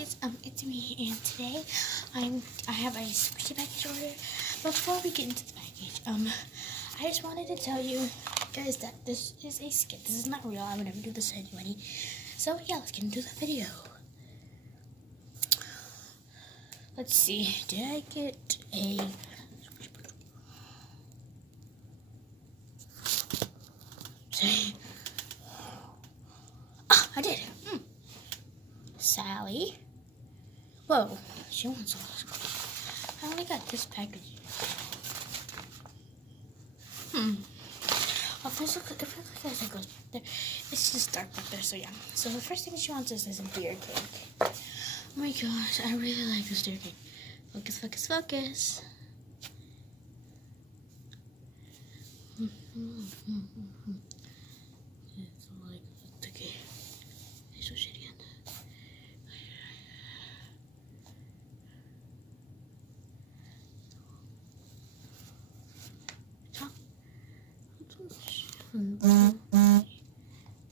guys, it's me, and today I have a squishy package order. Before we get into the package, I just wanted to tell you guys that this is a skit. This is not real. I would never do this to anybody. So yeah, let's get into the video. Let's see. Did I get a? I did. Sally. Whoa, she wants all this. I only got this package. Oh, if it goes there, it's just dark back there, so yeah. So the first thing she wants is this deer cake. Oh my gosh, I really like this deer cake. Focus, focus, focus. It's like, okay. It's so shitty.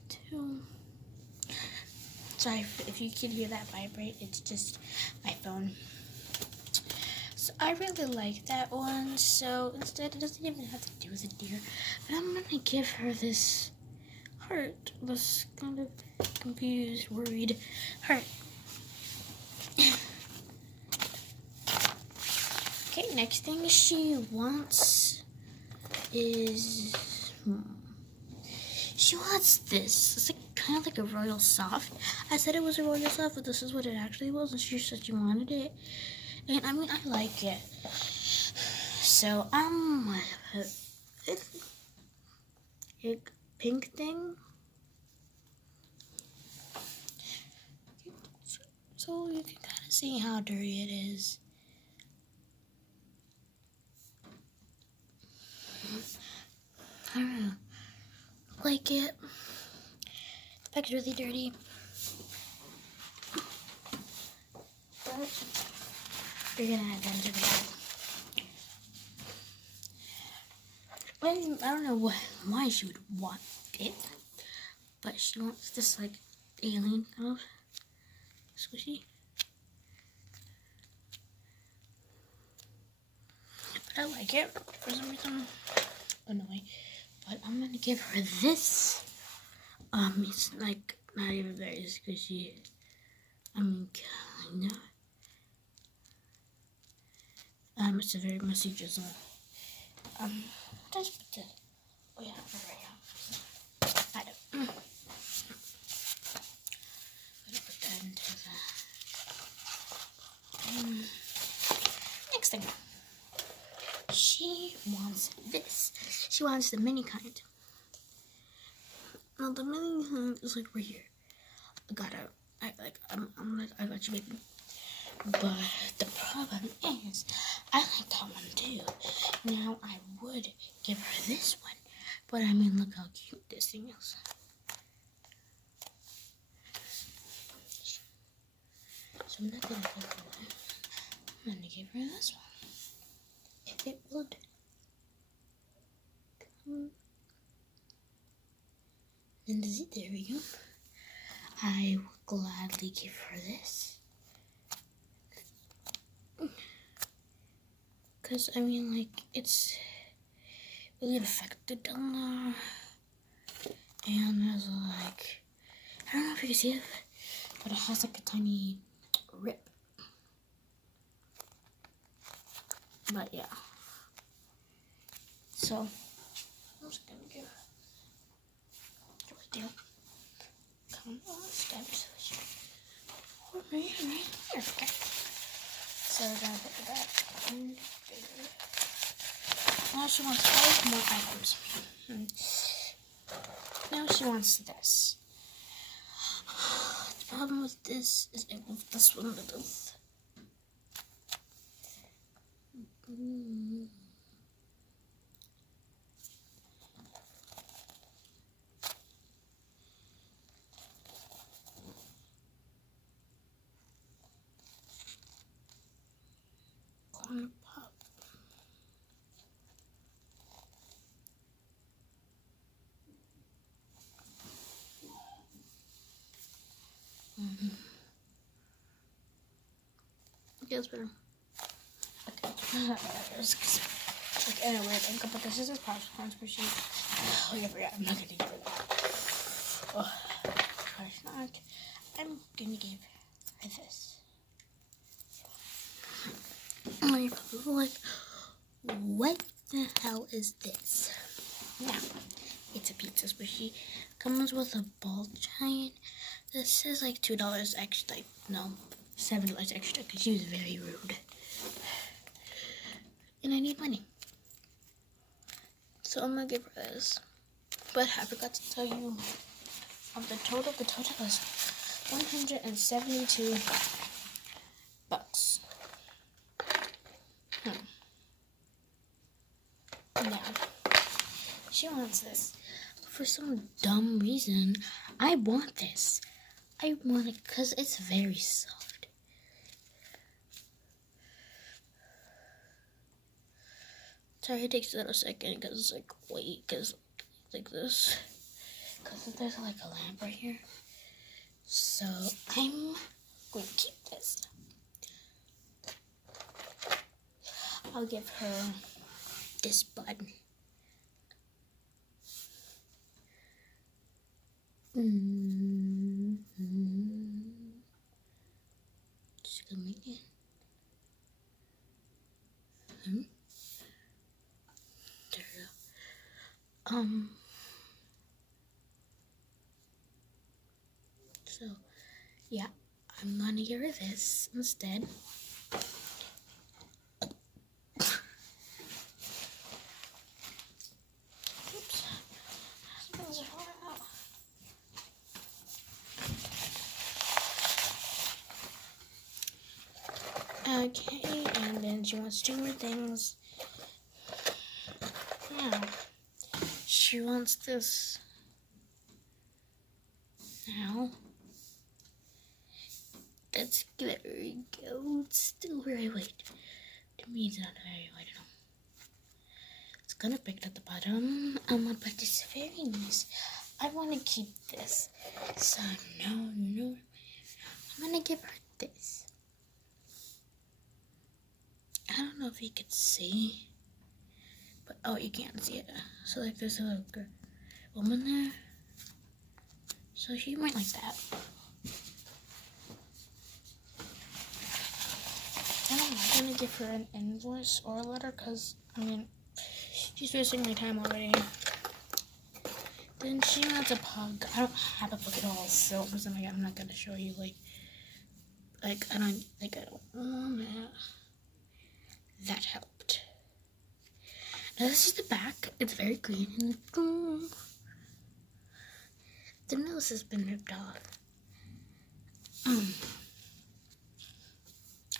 Two. Sorry if you can hear that vibrate, it's just my phone. So I really like that one, so instead it doesn't even have to do with a deer, but I'm gonna give her this heart, this kind of confused, worried heart. Okay, next thing she wants is she wants this. It's like kind of like a royal soft. I said it was a royal soft, but this is what it actually was, and she said she wanted it. And I mean, I like it. So it's pink thing. So you can kind of see how dirty it is. I don't know. Like it. The pack's really dirty. But you're gonna have to do that. I don't know why she would want it, but she wants this like alien kind of squishy. But I like it for some reason. Annoying. But I'm gonna give her this. It's like not even very squishy. I mean, kinda. It's a very messy drizzle. Just put the. Oh yeah, right now. I don't. Gonna put that into the. Next thing. She wants this. She wants the mini kind. Now the mini kind is like right here. I got you, baby. But the problem is, I like that one too. Now I would give her this one, but I mean, look how cute this thing is. So I'm not gonna give her that. I'm gonna give her this one. If it would come. And there we go. I will gladly give her this. Because, I mean, like, it's really affected down there. And there's like, I don't know if you can see it, but it has like a tiny rip. But yeah. So, I'm just gonna give it right there. Come on, steps. Or me, right there. Okay. So we're gonna put that in there. Now she wants 5 more items. Now she wants this. The problem with this is I love this one to death. Corn pop. Okay, that's better. Okay. Like, in a weird angle, but this is a popcorn squishy. Oh, yeah, forgot. I'm not gonna give her that. Oh, gosh, not. I'm gonna give her this. And you're probably like, what the hell is this? Now, it's a pizza squishy. Comes with a ball giant. This is like $2 extra. Like, no, $7 extra because she was very rude. And I need money. So I'm gonna give her this. But I forgot to tell you of the total. The total was $172. Now, she wants this. For some dumb reason, I want this. I want it because it's very soft. Sorry, it takes a little second because it's like, wait, because like this. Because there's like a lamp right here. So I'm going to keep this. I'll give her this button. Just coming in. There we go. So, yeah, I'm gonna give her this instead. Oops. Okay, and then she wants 2 more things. Now, she wants this. Now, that's there we go. It's still very white. To me, it's not very white at all. It's gonna break at the bottom. But it's very nice. I want to keep this. So, no. I'm gonna give her this. I don't know if you could see. But, oh, you can't see it. So, like, there's a little woman there. So, she might like that. I don't know. I'm going to give her an invoice or a letter because, I mean, she's wasting my time already. Then she wants a pug. I don't have a pug at all, so I'm not going to show you, I don't want that. That helped. Now this is the back. It's very clean. The nose has been ripped off.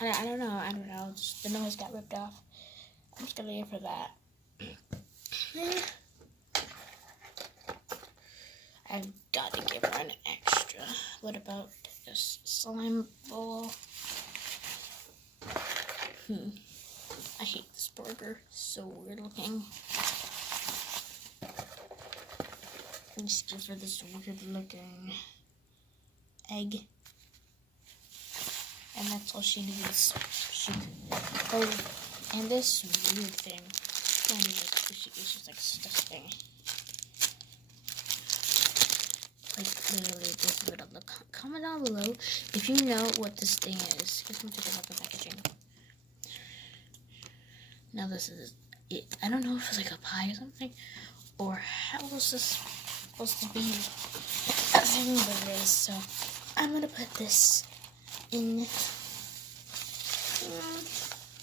I don't know. Just the nose got ripped off. I'm just gonna give her that. I've got to give her an extra. What about this slime bowl? I hate this burger. So weird looking. And just give her this weird looking egg. And that's all she needs. Oh, and this weird thing. It's just like disgusting. Like literally, this is what it looks. Comment down below if you know what this thing is. Just want to take a look at the packaging. Now this is it. I don't know if it's like a pie or something, or how was this supposed to be a thing, but it is. So I'm gonna put this in,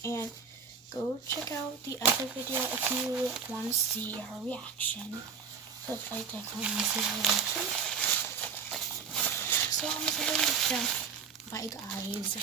and go check out the other video if you want to see her reaction. Because I definitely want to see her reaction. So I'm gonna say bye guys.